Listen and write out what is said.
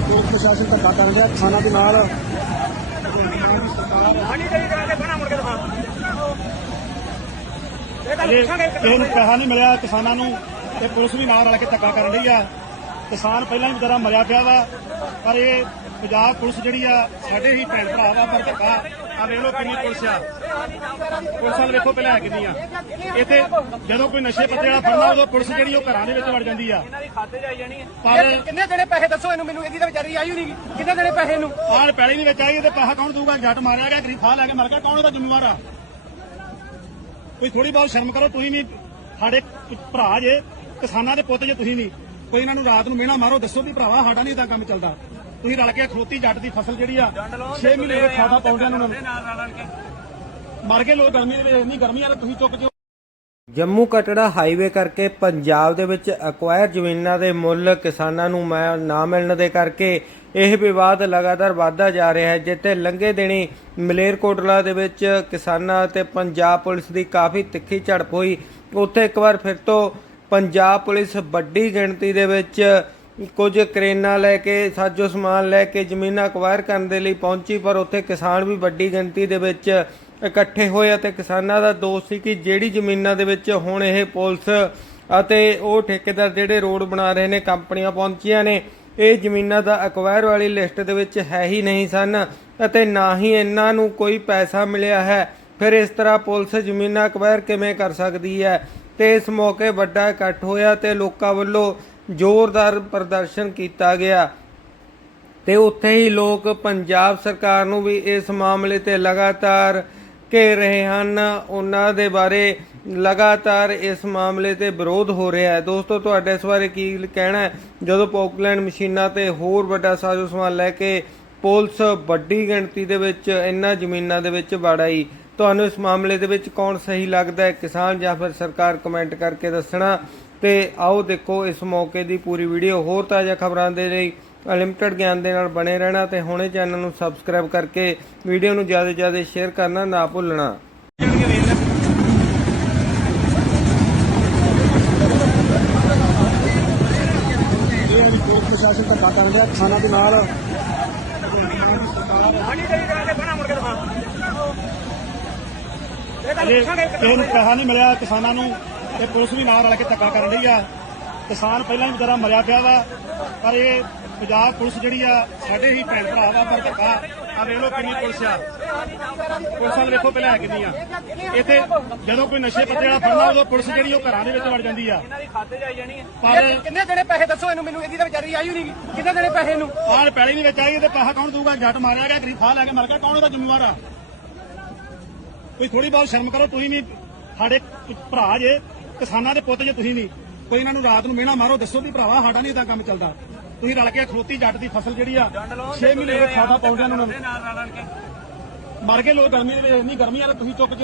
Police ਪ੍ਰਸ਼ਾਸਨ ਧੱਕਾ ਕਰ ਰਿਹਾ ਕਿਸਾਨਾਂ ਦੇ ਨਾਲ। ਇਹ ਕਿਸੇ ਪੈਸਾ ਨਹੀਂ ਮਿਲਿਆ, ਕਿਸਾਨਾਂ ਨੂੰ ਤੇ ਪੁਲਿਸ ਵੀ ਨਾਲ ਰਲ ਕੇ ਧੱਕਾ ਕਰਨ ਰਹੀ ਆ। ਕਿਸਾਨ ਪਹਿਲਾਂ ਹੀ ਵਿਚਾਰਾ ਮਰਿਆ ਪਿਆ ਵਾ ਪਰ ਇਹ ਪੰਜਾਬ ਪੁਲਿਸ ਜਿਹੜੀ ਆ ਸਾਡੇ ਹੀ ਭੈਣ ਭਰਾ ਵਾ ਪਰ ਧੱਕਾ ਆ ਵੇਖ ਲਓ ਕਿੰਨੀ ਪੁਲਿਸ ਆ। ਪੁਲਿਸ ਵਾਲ ਵੇਖੋ ਪਹਿਲਾਂ ਕਿੰਨੀ ਆ। ਇੱਥੇ ਜਦੋਂ ਕੋਈ ਨਸ਼ੇ ਪੱਤੇ ਵਾਲਾ ਫੜਨਾ ਉਦੋਂ ਪੁਲਿਸ ਜਿਹੜੀ ਉਹ ਘਰਾਂ ਦੇ ਵਿੱਚ ਵੜ ਜਾਂਦੀ ਆ। ਪਰ ਕਿੰਨੇ ਦੇਣੇ ਪੈਸੇ ਦੱਸੋ ਇਹਨੂੰ ਮੈਨੂੰ? ਇਹਦੀ ਤਾਂ ਵਿਚਾਰੀ ਆਈ ਹੋਣੀ ਕਿੰਨੇ ਦੇਣੇ ਪੈਸੇ ਇਹਨੂੰ? ਆਹ ਪੈਲੀ ਦੇ ਵਿੱਚ ਆਈ ਤੇ ਪੈਸਾ ਕੌਣ ਦਊਗਾ? ਜੱਟ ਮਾਰਿਆ ਗਿਆ ਗਰੀਬ ਖਾ ਲੈ ਕੇ ਮਰ ਗਿਆ ਕੌਣ ਉਹਦਾ ਜ਼ਿੰਮੇਵਾਰ ਆ? ਕੋਈ ਥੋੜੀ ਬਹੁਤ ਸ਼ਰਮ ਕਰੋ ਤੁਸੀਂ ਵੀ ਸਾਡੇ ਭਰਾ ਜੇ ਕਿਸਾਨਾਂ ਦੇ ਪੁੱਤ ਜੇ ਤੁਸੀਂ ਨਹੀਂ ਕੋਈ ਇਹਨਾਂ ਨੂੰ ਰਾਤ ਨੂੰ ਮਿਹਣਾ ਮਾਰੋ ਦੱਸੋ ਵੀ ਭਰਾਵਾ ਸਾਡਾ ਨਹੀਂ ਤਾਂ ਕੰਮ ਚੱਲਦਾ। ਤੁਸੀਂ ਰਲ ਕੇ ਖਲੋਤੀ ਜੱਟ ਦੀ ਫਸਲ ਜਿਹੜੀ ਆ 6 ਮਹੀਨੇ ਦੇ ਖਾਦਾ ਪਾਉਂਦਿਆਂ ਨੂੰ ਮਰ ਗਏ ਲੋਕ ਗਰਮੀ ਦੇ ਵਿੱਚ ਇੰਨੀ ਗਰਮੀ ਆ ਤੁਸੀਂ ਚੁੱਕ ਜਿਓ। ਜੰਮੂ ਕਟੜਾ ਹਾਈਵੇ ਕਰਕੇ ਪੰਜਾਬ ਦੇ ਵਿੱਚ ਅਕਵਾਇਰ ਜ਼ਮੀਨਾਂ ਦੇ ਮੁੱਲ ਕਿਸਾਨਾਂ ਨੂੰ ਮੈਂ ਨਾ ਮਿਲਣ ਦੇ ਕਰਕੇ ਇਹ ਵਿਵਾਦ ਲਗਾਤਾਰ ਵਧਦਾ ਜਾ ਰਿਹਾ ਹੈ ਜਿੱਥੇ ਲੰਘੇ ਦਿਨੀ ਮਲੇਰਕੋਟਲਾ ਦੇ ਵਿੱਚ ਕਿਸਾਨਾਂ ਅਤੇ ਪੰਜਾਬ ਪੁਲਿਸ ਦੀ ਕਾਫੀ ਤਿੱਖੀ ਝੜਪ ਹੋਈ। ਉੱਥੇ ਇੱਕ ਵਾਰ ਫਿਰ ਤੋਂ ਪੰਜਾਬ ਪੁਲਿਸ ਵੱਡੀ ਗਿਣਤੀ ਦੇ ਵਿੱਚ ਕੁਝ ਕਰੇਨਾਂ ਲੈ ਕੇ, ਸਾਜੋ ਸਮਾਨ ਲੈ ਕੇ ਜ਼ਮੀਨਾਂ ਅਕਵਾਇਰ ਕਰਨ ਦੇ ਲਈ ਪਹੁੰਚੀ, ਪਰ ਉੱਥੇ ਕਿਸਾਨ ਵੀ ਵੱਡੀ ਗਿਣਤੀ ਦੇ ਵਿੱਚ ਇਕੱਠੇ ਹੋਏ ਅਤੇ ਕਿਸਾਨਾਂ ਦਾ ਦੋਸ਼ ਸੀ ਕਿ ਜਿਹੜੀ ਜ਼ਮੀਨਾਂ ਦੇ ਵਿੱਚ ਹੁਣ ਇਹ ਪੁਲਿਸ ਅਤੇ ਉਹ ਠੇਕੇਦਾਰ ਜਿਹੜੇ ਰੋਡ ਬਣਾ ਰਹੇ ਨੇ, ਕੰਪਨੀਆਂ ਪਹੁੰਚੀਆਂ ਨੇ, ਇਹ ਜ਼ਮੀਨਾਂ ਦਾ ਅਕਵਾਇਰ ਵਾਲੀ ਲਿਸਟ ਦੇ ਵਿੱਚ ਹੈ ਹੀ ਨਹੀਂ ਸਨ ਅਤੇ ਨਾ ਹੀ ਇਹਨਾਂ ਨੂੰ ਕੋਈ ਪੈਸਾ ਮਿਲਿਆ ਹੈ। ਫਿਰ ਇਸ ਤਰ੍ਹਾਂ ਪੁਲਿਸ ਜ਼ਮੀਨਾਂ ਅਕਵਾਇਰ ਕਿਵੇਂ ਕਰ ਸਕਦੀ ਹੈ? ਤੇ ਇਸ ਮੌਕੇ ਵੱਡਾ ਇਕੱਠ ਹੋਇਆ ਤੇ ਲੋਕਾਂ ਵੱਲੋਂ ਜ਼ੋਰਦਾਰ ਪ੍ਰਦਰਸ਼ਨ ਕੀਤਾ ਗਿਆ। ਤੇ ਉੱਥੇ ਹੀ ਲੋਕ ਪੰਜਾਬ ਸਰਕਾਰ ਨੂੰ ਵੀ ਇਸ ਮਾਮਲੇ ਤੇ ਲਗਾਤਾਰ ਘੇਰ ਰਹੇ ਹਨ। ਉਹਨਾਂ ਦੇ ਬਾਰੇ ਲਗਾਤਾਰ ਇਸ ਮਾਮਲੇ ਤੇ ਵਿਰੋਧ ਹੋ ਰਿਹਾ ਹੈ। ਦੋਸਤੋ, ਤੁਹਾਡੇ ਇਸ ਬਾਰੇ ਕੀ ਕਹਿਣਾ ਹੈ? ਜਦੋਂ ਪੋਕਲੈਂਡ ਮਸ਼ੀਨਾਂ ਤੇ ਹੋਰ ਵੱਡਾ ਸਾਜ਼ੋ ਸਮਾਨ ਲੈ ਕੇ ਪੁਲਿਸ ਵੱਡੀ ਗਿਣਤੀ ਦੇ ਵਿੱਚ ਇਹਨਾਂ ਜ਼ਮੀਨਾਂ ਦੇ ਵਿੱਚ ਵੜ ਆਈ ਤੁਹਾਨੂੰ ਇਸ ਮਾਮਲੇ ਦੇ ਵਿੱਚ ਕੌਣ ਸਹੀ ਲੱਗਦਾ ਹੈ? ਕਿਸਾਨ ਜਾਂ ਫਿਰ ਸਰਕਾਰ ਕਮੈਂਟ ਕਰਕੇ ਦੱਸਣਾ ਤੇ ਆਓ ਦੇਖੋ ਇਸ ਮੌਕੇ ਦੀ ਪੂਰੀ ਵੀਡੀਓ। ਹੋਰ ਤਾਜ਼ਾ ਖਬਰਾਂ ਦੇ ਲਈ ਅਨਲਿਮਟਿਡ ਗਿਆਨ ਦੇ ਨਾਲ ਬਣੇ ਰਹਿਣਾ ਤੇ ਹੁਣੇ ਚੈਨਲ ਨੂੰ ਸਬਸਕ੍ਰਾਈਬ ਕਰਕੇ ਵੀਡੀਓ ਨੂੰ ਜ਼ਿਆਦਾ ਜ਼ਿਆਦਾ ਸ਼ੇਅਰ ਕਰਨਾ ਨਾ ਭੁੱਲਣਾ। ਪ੍ਰਸ਼ਾਸਨ ਧੱਕਾ ਕਰਨ ਡਿਆ ਕਿਸਾਨਾਂ ਦੇ ਨਾਲ। ਇਹ ਕਿਸੇ ਨੂੰ ਪੈਸਾ ਨਹੀਂ ਮਿਲਿਆ ਕਿਸਾਨਾਂ ਨੂੰ ਤੇ ਪੁਲਿਸ ਵੀ ਨਾਲ ਰਲ ਕੇ ਧੱਕਾ ਕਰਨ ਡਈ ਆ। ਕਿਸਾਨ ਪਹਿਲਾਂ ਹੀ ਵਿਚਾਰਾ ਮਰਿਆ ਪਿਆ ਵਾ ਪਰ ਇਹ ਪੰਜਾਬ ਪੁਲਿਸ ਜਿਹੜੀ ਆ ਸਾਡੇ ਹੀ ਭੈਣ ਭਰਾ ਵਾ ਪਰ ਧੱਕਾ। ਆ ਵੇਖ ਲਓ ਕਿੰਨੀ ਪੁਲਿਸ ਆ। ਪੁਲਿਸ ਵੇਖੋ ਪਹਿਲਾਂ ਹੈ ਕਿੰਨੀ ਆ। ਇੱਥੇ ਜਦੋਂ ਕੋਈ ਨਸ਼ੇ ਪੱਤੇ ਵਾਲਾ ਫੜਨਾ ਉਦੋਂ ਪੁਲਿਸ ਜਿਹੜੀ ਉਹ ਘਰਾਂ ਦੇ ਵਿੱਚ ਵੜ ਜਾਂਦੀ ਆ। ਪਰ ਕਿੰਨੇ ਦੇਣੇ ਪੈਸੇ ਦੱਸੋ ਇਹਨੂੰ ਮੈਨੂੰ? ਇਹਦੀ ਤਾਂ ਵਿਚਾਰੀ ਆਈ ਹੋਣੀ ਕਿੰਨੇ ਦੇਣੇ ਪੈਸੇ ਇਹਨੂੰ? ਆਹ ਪੈਲੀ ਦੇ ਵਿੱਚ ਆਈ ਤੇ ਪੈਸਾ ਕੌਣ ਦਊਗਾ? ਜੱਟ ਮਾਰਿਆ ਗਿਆ ਗਰੀਬ ਖਾ ਲੈ ਕੇ ਮਰ ਗਿਆ ਕੌਣ ਉਹਦਾ ਜ਼ਿੰਮੇਵਾਰ ਆ? ਕੋਈ ਥੋੜੀ ਬਹੁਤ ਸ਼ਰਮ ਕਰੋ ਤੁਸੀਂ ਵੀ ਸਾਡੇ ਭਰਾ ਜੇ ਕਿਸਾਨਾਂ ਦੇ ਪੁੱਤ ਜੇ ਤੁਸੀਂ ਨਹੀਂ ਕੋਈ ਇਹਨਾਂ ਨੂੰ ਰਾਤ ਨੂੰ ਮਿਹਣਾ ਮਾਰੋ ਦੱਸੋ ਵੀ ਭਰਾਵਾ ਸਾਡਾ ਨਹੀਂ ਤਾਂ ਕੰਮ ਚੱਲਦਾ। ਤੁਸੀਂ ਰਲ ਕੇ ਖਲੋਤੀ ਜੱਟ ਦੀ ਫਸਲ ਜਿਹੜੀ ਆ 6 ਮਹੀਨੇ ਦੇ ਖਾਦਾ ਪਾਉਂਦਿਆਂ ਨੂੰ ਮਰ ਗਏ ਲੋਕ ਗਰਮੀ ਦੇ ਵਿੱਚ ਇੰਨੀ ਗਰਮੀ ਆ ਤੁਸੀਂ ਚੁੱਕ